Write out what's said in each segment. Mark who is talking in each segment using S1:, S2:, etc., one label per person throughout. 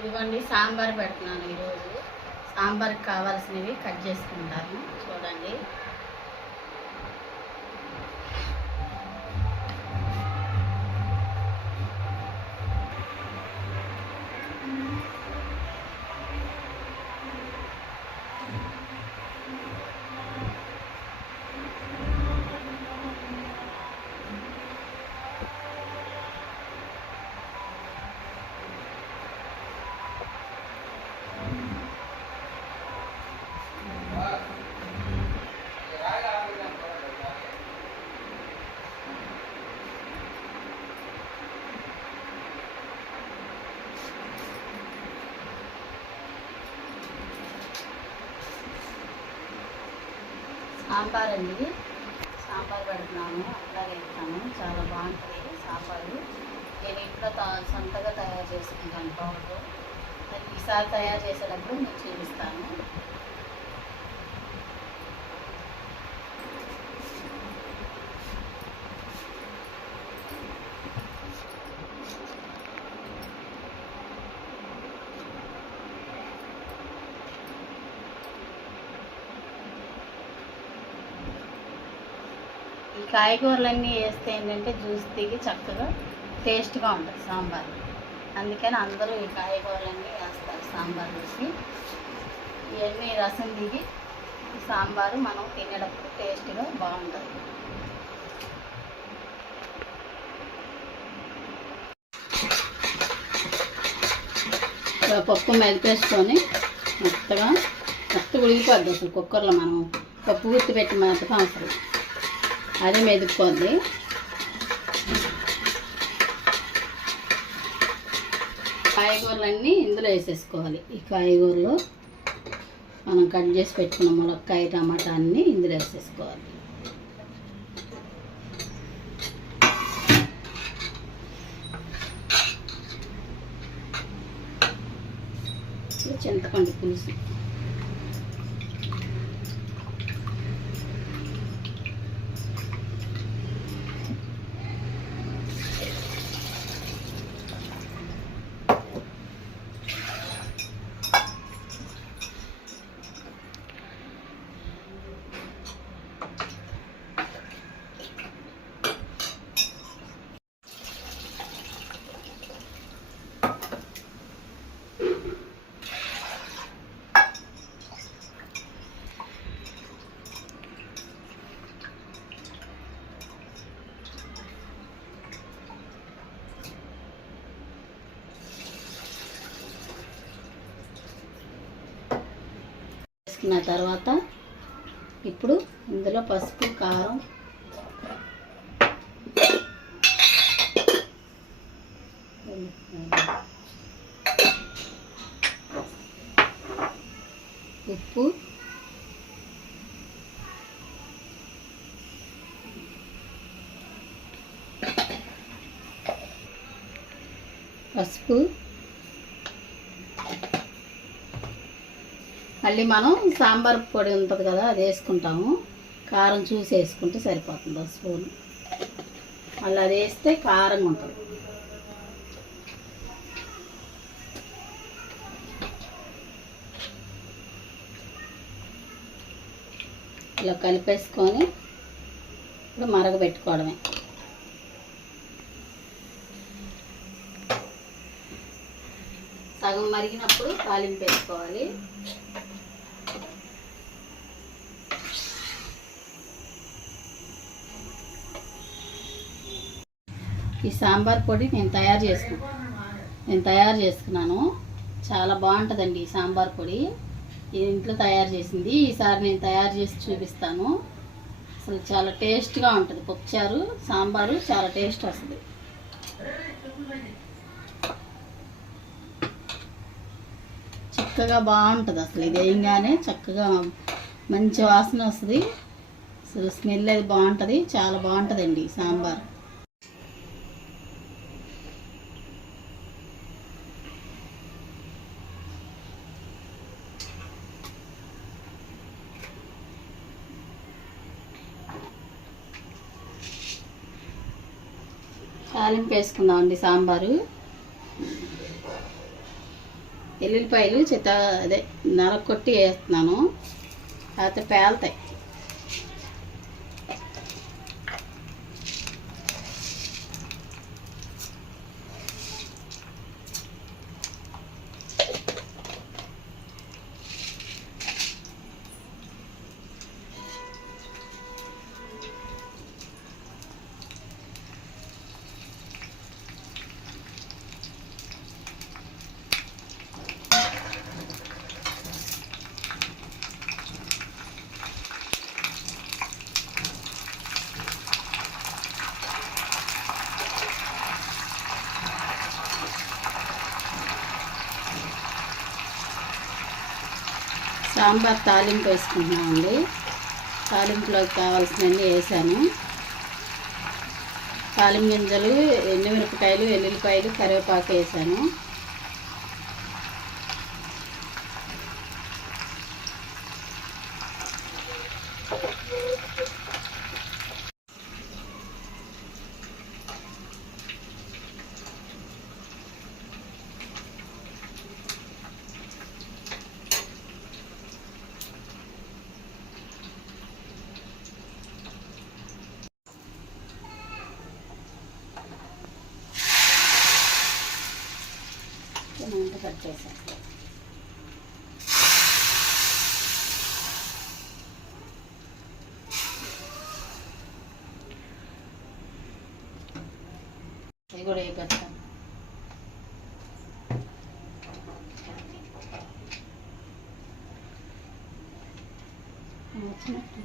S1: ఇదిగోండి సాంబార్ పెడుతున్నాను ఈరోజు. సాంబార్కి కావాల్సినవి కట్ చేసుకుంటాను. చూడండి. సాంబార్ అండి సాంబార్ పెడుతున్నాను అట్లాగే వేస్తాను చాలా బాగుంటుంది సాంబారు. నేను ఇంట్లో తా- సొంతగా తయారు చేసుకుంటాను పౌడర్. ఈసారి తయారు చేసేటప్పుడు మీకు చూపిస్తాను. ఈ కాయగూరలన్నీ వేస్తే ఏంటంటే జ్యూస్ దిగి చక్కగా టేస్ట్గా ఉంటుంది సాంబార్. అందుకని అందరూ ఈ కాయగూరలన్నీ వేస్తారు సాంబార్ వేసి ఇవన్నీ రసం దిగి సాంబారు మనం తినేటప్పుడు టేస్ట్గా బాగుంటుంది. పప్పు మెదిపేసుకొని మెత్తగా మొత్తం ఉడికిపోద్ది అసలు కుక్కర్లో మనం. పప్పు గుర్తు పెట్టి మెత్తగా అవసరం అదే మెదిపోద్ది కాయగూరలన్నీ ఇందులో వేసేసుకోవాలి. ఈ కాయగూరలు మనం కట్ చేసి పెట్టుకున్న ములక్కాయ టమాటా అన్నీ ఇందులో వేసేసుకోవాలి. చింతపండు పులుసు. వేసుకున్న తర్వాత ఇప్పుడు ఇందులో పసుపు కారం ఉప్పు పసుపు మళ్ళీ మనం సాంబార్ పొడి ఉంటుంది కదా అది వేసుకుంటాము. కారం చూసి వేసుకుంటే సరిపోతుంది ఒక స్పూన్. మళ్ళీ అది వేస్తే కారంగా ఉంటుంది. ఇలా కలిపేసుకొని ఇప్పుడు మరగబెట్టుకోవడమే. సగం మరిగినప్పుడు తాలింపు వేసుకోవాలి. ఈ సాంబార్ పొడి నేను తయారు చేసుకున్నాను నేను తయారు చేసుకున్నాను. చాలా బాగుంటుందండి ఈ సాంబార్ పొడి. ఇంట్లో తయారు చేసింది. ఈసారి నేను తయారు చేసి చూపిస్తాను. అసలు చాలా టేస్ట్గా ఉంటుంది. పప్పుచారు సాంబారు చాలా టేస్ట్ వస్తుంది. చక్కగా బాగుంటుంది అసలు. ఇది వేయంగానే చక్కగా మంచి వాసన వస్తుంది. అసలు స్మెల్ అది బాగుంటుంది. చాలా బాగుంటుందండి ఈ సాంబార్. తాలింపు వేసుకుందామండి సాంబారు. ఎల్లుల్లిపాయలు చిత్త అదే నరకొట్టి వేస్తున్నాను. తర్వాత పేలుతాయి. సాంబార్ తాలింపు వేసుకుంటున్నామండి. తాలింపులోకి కావాల్సినవన్నీ వేసాను. తాలింపు గింజలు ఎండుమిరపకాయలు ఎల్లుల్లిపాయలు కరివేపాకు వేసాను. మంట కట్ చేశాను ఇది కూడా వేపేస్తాను వచ్చినట్టు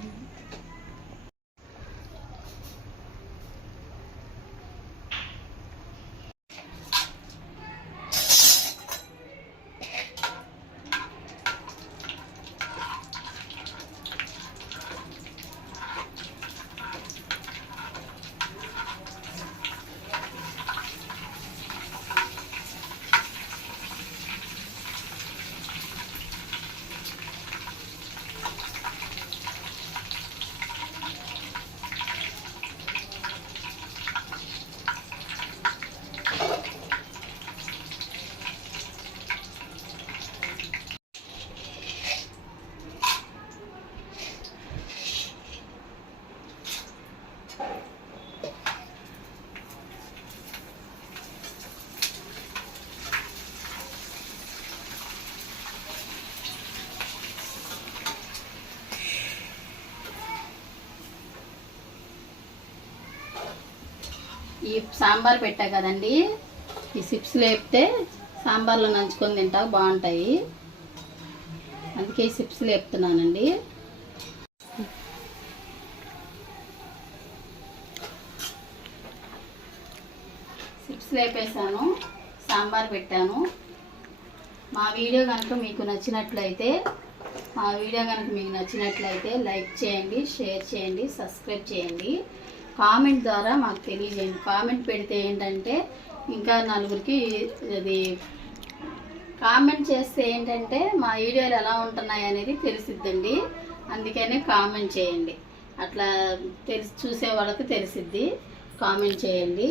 S1: ఈ సాంబార్ పెట్టా కదండి. ఈ సిప్స్ లేపితే సాంబార్లో నంచుకొని తింటావు బాగుంటాయి. అందుకే ఈ సిప్స్ లేపుతున్నానండి. సిప్స్ లేపేసాను సాంబార్ పెట్టాను. మా వీడియో కనుక మీకు నచ్చినట్లయితే మా వీడియో కనుక మీకు నచ్చినట్లయితే లైక్ చేయండి షేర్ చేయండి సబ్స్క్రైబ్ చేయండి. కామెంట్ ద్వారా మాకు తెలియజేయండి. కామెంట్ పెడితే ఏంటంటే ఇంకా నలుగురికి అది కామెంట్ చేస్తే ఏంటంటే మా వీడియోలు ఎలా ఉంటున్నాయి అనేది తెలిసిద్దండి. అందుకనే కామెంట్ చేయండి. అట్లా తెలిసి చూసే వాళ్ళకి తెలిసిద్ది. కామెంట్ చేయండి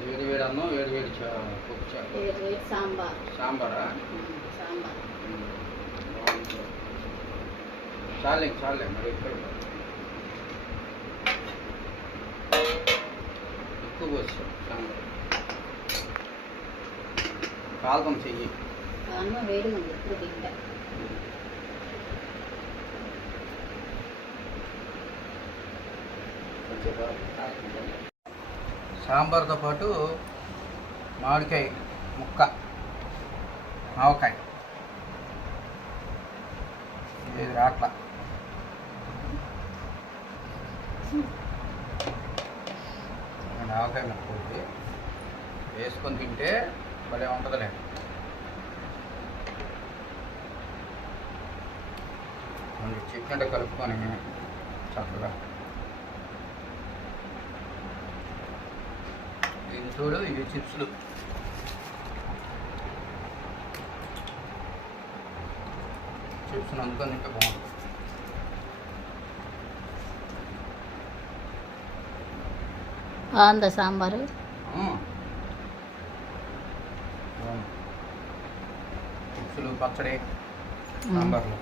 S2: వేడి వేడి అన్నం వేడి వేడి పప్పు
S1: సాంబార్.
S2: సాంబారా?
S1: సాంబార్.
S2: చాలే చాలే మరి ఇక్కడ ఎక్కువ పోసాం సాంబార్. చెయ్యి.
S1: అన్నం వేడి ఉంది ఇప్పుడు తింటా.
S2: సాంబార్తో పాటు మామిడికాయ ముక్క మావకాయ ఇది రాట్ల. ఆవకాయ ముక్క వేసుకొని తింటే భలే ఉంటుందిలే. చికెన్ కలుపుకొని చక్కగా ఇది చూడు? ఇవి చిప్స్లు. చిప్స్ అందుకని ఇంకా బాగుంటుంది.
S1: బాగుందా సాంబారు.
S2: బాగుంది. చిప్సులు పచ్చడి సాంబార్లు.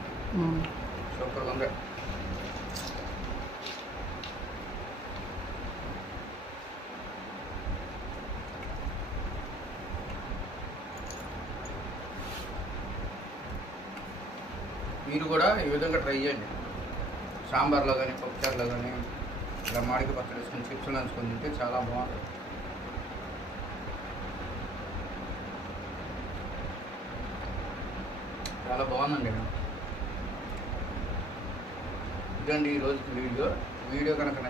S2: సూపర్గా ఉంది. మీరు కూడా ఈ విధంగా ట్రై చేయండి. సాంబార్లో కానీ పప్పుచారులో కానీ ఇలా మాడికి పచ్చడి వేసుకొని చిప్స్ నంచుకొని తింటే చాలా బాగుంటుంది. చాలా బాగుందండి. ఇదండి ఈరోజు వీడియో. వీడియో కనుక